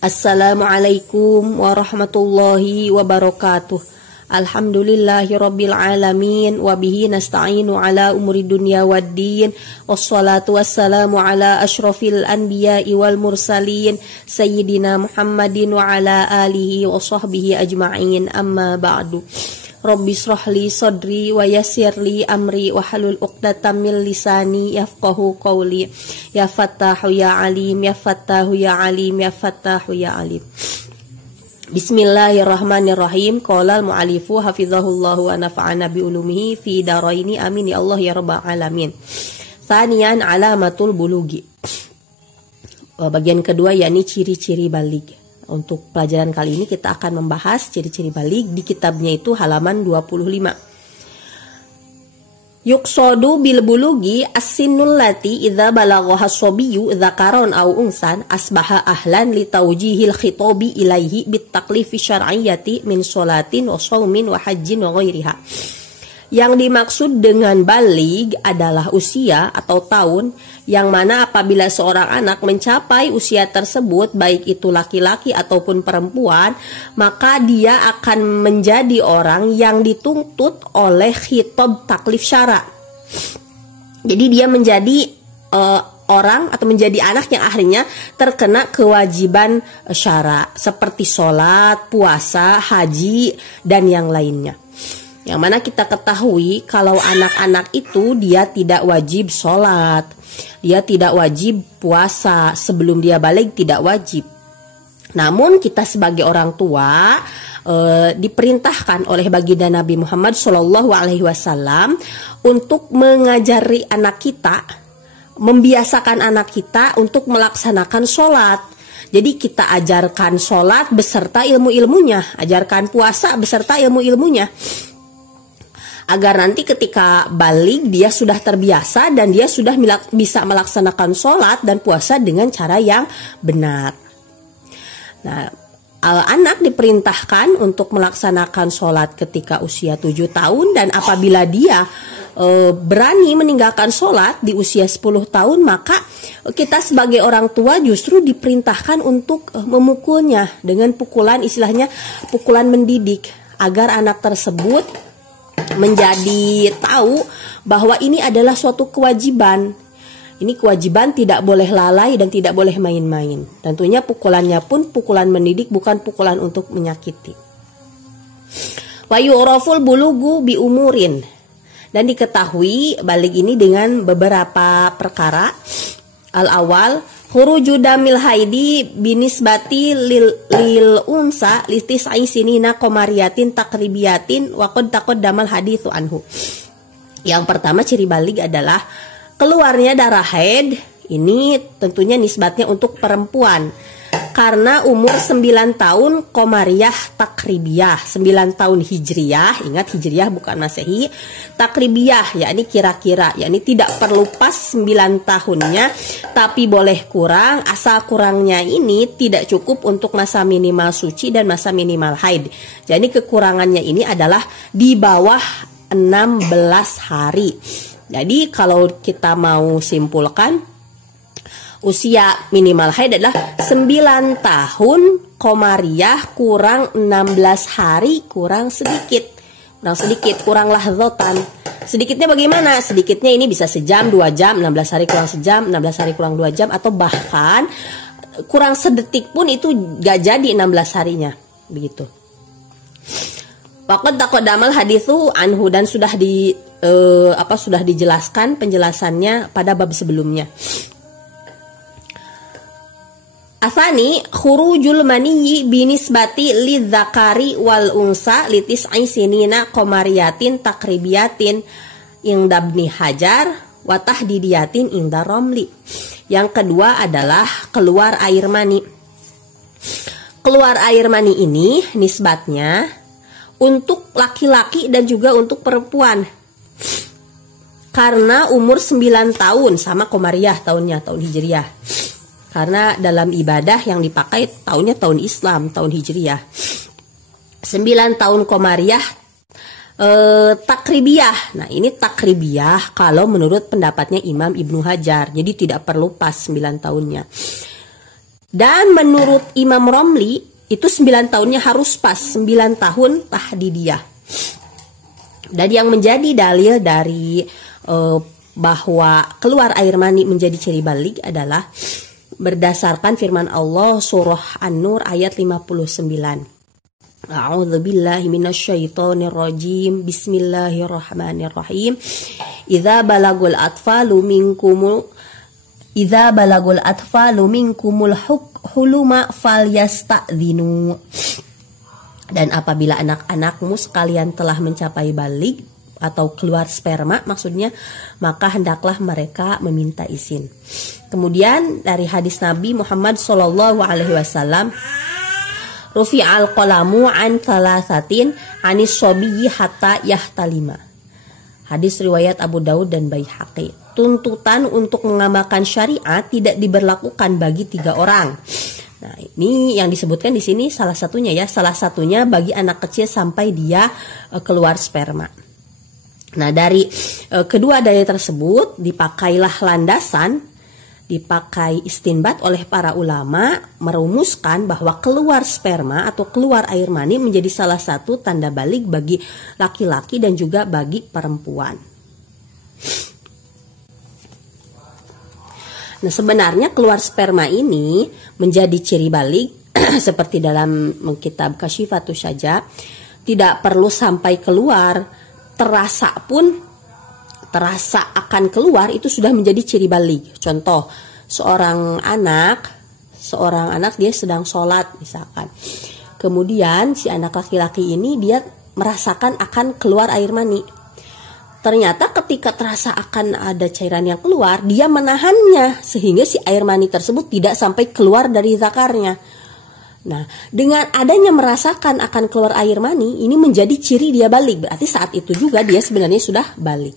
Assalamualaikum warahmatullahi wabarakatuh. Alhamdulillahirabbil alamin wa bihi nasta'inu ala umuri dunya waddin. Wassalatu wassalamu ala asyrafil anbiya'i wal mursalin sayyidina Muhammadin wa ala alihi wa sahbihi ajma'in. Amma ba'du. Rabbi shrahli sadri wa yassirli amri wa halul 'uqdatam min lisani yafqahu qawli. Ya Fattahu ya Alim, ya Fattahu ya Alim, ya Fattahu ya Alim. Bismillahirrahmanirrahim. Qala al-mu'allifu hafizahullahu wa nafa'ana bi ulumihi fi daraini amin ya Allah ya rabbal alamin. Tsaniyan alamatul bulugi. Bagian kedua yakni ciri-ciri baligh. Untuk pelajaran kali ini kita akan membahas ciri-ciri baligh di kitabnya itu halaman 25. Yuqsadu bil bulugi as-sinnul lati idza balaghaha as-sabiyyu dzakaron aw unsan asbaha ahlan li tawjihil khitabi ilaihi bit taklifi syar'iyyati min sholatin wa shaumin wa hajjin wa ghairiha. Yang dimaksud dengan baligh adalah usia atau tahun yang mana apabila seorang anak mencapai usia tersebut, baik itu laki-laki ataupun perempuan, maka dia akan menjadi orang yang dituntut oleh khitab taklif syara. Jadi dia menjadi orang atau menjadi anak yang akhirnya terkena kewajiban syara seperti sholat, puasa, haji, dan yang lainnya. Yang mana kita ketahui kalau anak-anak itu dia tidak wajib sholat, dia tidak wajib puasa, sebelum dia balik tidak wajib. Namun kita sebagai orang tua diperintahkan oleh baginda Nabi Muhammad SAW untuk mengajari anak kita, membiasakan anak kita untuk melaksanakan sholat. Jadi kita ajarkan sholat beserta ilmu-ilmunya, ajarkan puasa beserta ilmu-ilmunya, agar nanti ketika balik dia sudah terbiasa dan dia sudah bisa melaksanakan sholat dan puasa dengan cara yang benar. Nah, anak diperintahkan untuk melaksanakan sholat ketika usia 7 tahun, dan apabila dia berani meninggalkan sholat di usia 10 tahun, maka kita sebagai orang tua justru diperintahkan untuk memukulnya dengan pukulan, istilahnya pukulan mendidik, agar anak tersebut menjadi tahu bahwa ini adalah suatu kewajiban. Ini kewajiban, tidak boleh lalai dan tidak boleh main-main. Tentunya pukulannya pun pukulan mendidik, bukan pukulan untuk menyakiti. Wa yu'raful bulugu bi umurin. Dan diketahui baligh ini dengan beberapa perkara. Al-awal, khuruju damil haidi binisbati lil unsa litis'i sinina qamariyatin takribiyatin wa qad taqaddamal haditsu anhu. Yang pertama ciri baligh adalah keluarnya darah haid. Ini tentunya nisbatnya untuk perempuan, karena umur 9 tahun Qamariyah takribiyah, 9 tahun hijriyah, ingat hijriyah bukan masehi, takribiyah yakni kira-kira, yakni tidak perlu pas 9 tahunnya, tapi boleh kurang, asal kurangnya ini tidak cukup untuk masa minimal suci dan masa minimal haid. Jadi kekurangannya ini adalah di bawah 16 hari. Jadi kalau kita mau simpulkan, usia minimal haid adalah 9 tahun Qamariyah kurang 16 hari kurang sedikit. Kurang lahzotan. Sedikitnya bagaimana? Sedikitnya ini bisa sejam, 2 jam, 16 hari kurang sejam, 16 hari kurang 2 jam, atau bahkan kurang sedetik pun itu gak jadi 16 harinya. Begitu. Waqad taqaddamal haditsu anhu, dan sudah dijelaskan penjelasannya pada bab sebelumnya. Asani khurujul maniyyi binisbati lidzakari wal unsa litis'i sinina qamariyatin takribiyatin inda Ibnu Hajar wa tahdidiyatin inda Romli. Yang kedua adalah keluar air mani. Keluar air mani ini nisbatnya untuk laki-laki dan juga untuk perempuan. Karena umur 9 tahun sama Qamariyah tahunnya, tahun hijriyah. Karena dalam ibadah yang dipakai tahunnya tahun Islam, tahun Hijriyah. 9 tahun Qamariyah takribiyah. Nah, ini takribiyah kalau menurut pendapatnya Imam Ibnu Hajar. Jadi tidak perlu pas 9 tahunnya. Dan menurut Imam Romli itu 9 tahunnya harus pas, 9 tahun tahdidiyah. Dan yang menjadi dalil dari bahwa keluar air mani menjadi ciri baligh adalah berdasarkan firman Allah surah An-Nur ayat 59. A'udzubillahi minasyaitonir rajim. Bismillahirrahmanirrahim. Idza balagul atfalu minkumul huluma falyasta'dzinu. Dan apabila anak-anakmu sekalian telah mencapai baligh atau keluar sperma maksudnya, maka hendaklah mereka meminta izin. Kemudian dari hadis Nabi Muhammad sallallahu alaihi wasallam, rufi'al qalamu an thalathatin anis sobiyyi hatta yahtalima. Hadis riwayat Abu Daud dan Baihaqi. Tuntutan untuk mengamalkan syariat tidak diberlakukan bagi 3 orang. Nah, ini yang disebutkan di sini salah satunya ya, salah satunya bagi anak kecil sampai dia keluar sperma. Nah, dari kedua dalil tersebut dipakailah landasan, dipakai istinbat oleh para ulama merumuskan bahwa keluar sperma atau keluar air mani menjadi salah satu tanda baligh bagi laki-laki dan juga bagi perempuan. Nah, sebenarnya keluar sperma ini menjadi ciri baligh seperti dalam kitab Kasyifatus Syajah, tidak perlu sampai keluar, terasa akan keluar itu sudah menjadi ciri baligh. Contoh, seorang anak dia sedang sholat misalkan, kemudian si anak laki-laki ini dia merasakan akan keluar air mani. Ternyata ketika terasa akan ada cairan yang keluar, dia menahannya sehingga si air mani tersebut tidak sampai keluar dari zakarnya. Nah, dengan adanya merasakan akan keluar air mani, ini menjadi ciri dia baligh. Berarti saat itu juga dia sebenarnya sudah baligh.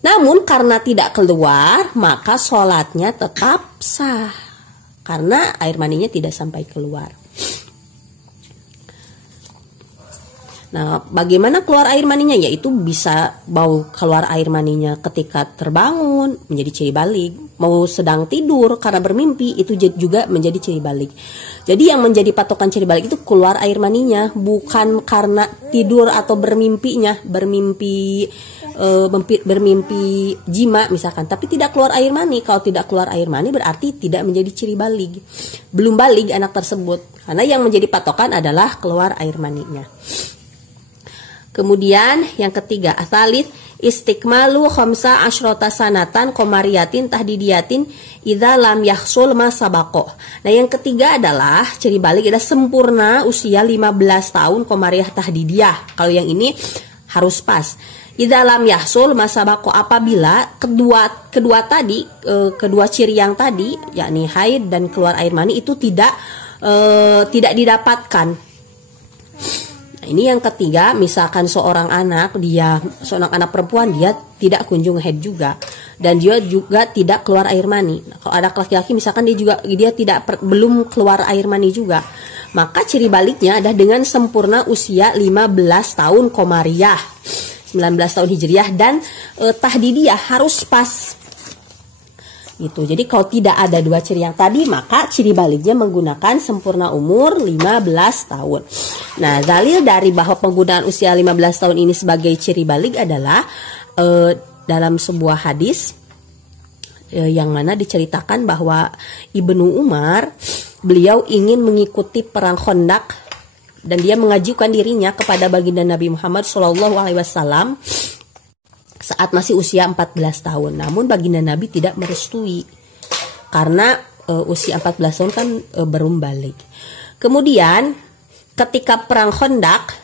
Namun karena tidak keluar, maka sholatnya tetap sah. Karena air maninya tidak sampai keluar. Nah, bagaimana keluar air maninya? Yaitu bisa mau keluar air maninya ketika terbangun, menjadi ciri baligh. Mau sedang tidur karena bermimpi, itu juga menjadi ciri baligh. Jadi yang menjadi patokan ciri baligh itu keluar air maninya, bukan karena tidur atau bermimpi jima misalkan, tapi tidak keluar air mani. Kalau tidak keluar air mani berarti tidak menjadi ciri baligh, belum baligh anak tersebut, karena yang menjadi patokan adalah keluar air maninya. Kemudian yang ketiga, atsalits istikmalu khamsa asyrota sanatan qamariyatin tahdidiyatin idza lam yahsul ma sabaqo. Nah, yang ketiga adalah ciri baligh adalah sempurna usia 15 tahun qamariyah tahdidiyah. Kalau yang ini harus pas. Idza lam yahsul ma sabaqo, apabila kedua ciri yang tadi yakni haid dan keluar air mani itu tidak didapatkan. Nah, ini yang ketiga, misalkan seorang anak perempuan dia tidak kunjung haid juga dan dia juga tidak keluar air mani. Nah, kalau anak laki-laki misalkan dia belum keluar air mani juga, maka ciri balighnya adalah dengan sempurna usia 15 tahun qamariyah, 19 tahun hijriyah, dan tahdidiyah harus pas. Gitu. Jadi kalau tidak ada dua ciri yang tadi, maka ciri balighnya menggunakan sempurna umur 15 tahun. Nah, dalil dari bahwa penggunaan usia 15 tahun ini sebagai ciri baligh adalah dalam sebuah hadis yang mana diceritakan bahwa Ibnu Umar, beliau ingin mengikuti perang Khandaq dan dia mengajukan dirinya kepada baginda Nabi Muhammad SAW saat masih usia 14 tahun. Namun baginda Nabi tidak merestui karena usia 14 tahun kan belum baligh. Kemudian ketika perang Khandaq,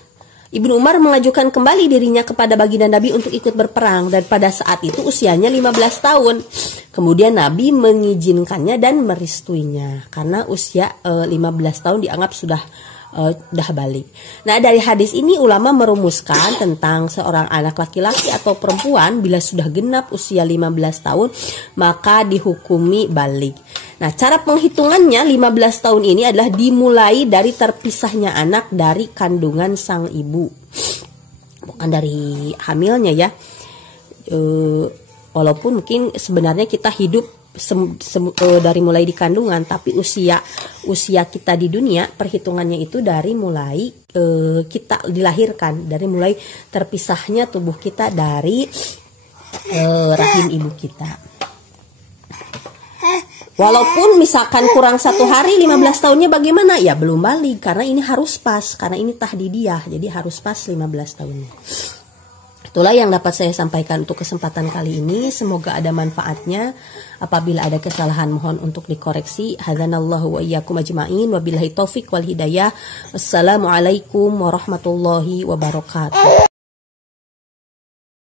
Ibnu Umar mengajukan kembali dirinya kepada baginda Nabi untuk ikut berperang, dan pada saat itu usianya 15 tahun. Kemudian Nabi mengizinkannya dan merestuinya karena usia 15 tahun dianggap sudah baligh. Nah, dari hadis ini ulama merumuskan tentang seorang anak laki-laki atau perempuan bila sudah genap usia 15 tahun maka dihukumi baligh. Nah, cara penghitungannya 15 tahun ini adalah dimulai dari terpisahnya anak dari kandungan sang ibu, bukan dari hamilnya ya. Walaupun mungkin sebenarnya kita hidup dari mulai di kandungan, tapi usia kita di dunia perhitungannya itu dari mulai kita dilahirkan, dari mulai terpisahnya tubuh kita dari rahim ibu kita. Walaupun misalkan kurang 1 hari 15 tahunnya bagaimana? Ya belum balik, karena ini harus pas, karena ini tahdidiyah, jadi harus pas 15 tahunnya. Itulah yang dapat saya sampaikan untuk kesempatan kali ini. Semoga ada manfaatnya. Apabila ada kesalahan mohon untuk dikoreksi. Hadanallahu wa iyyakum ajma'in. Wabillahi taufik wal hidayah. Wassalamualaikum warahmatullahi wabarakatuh.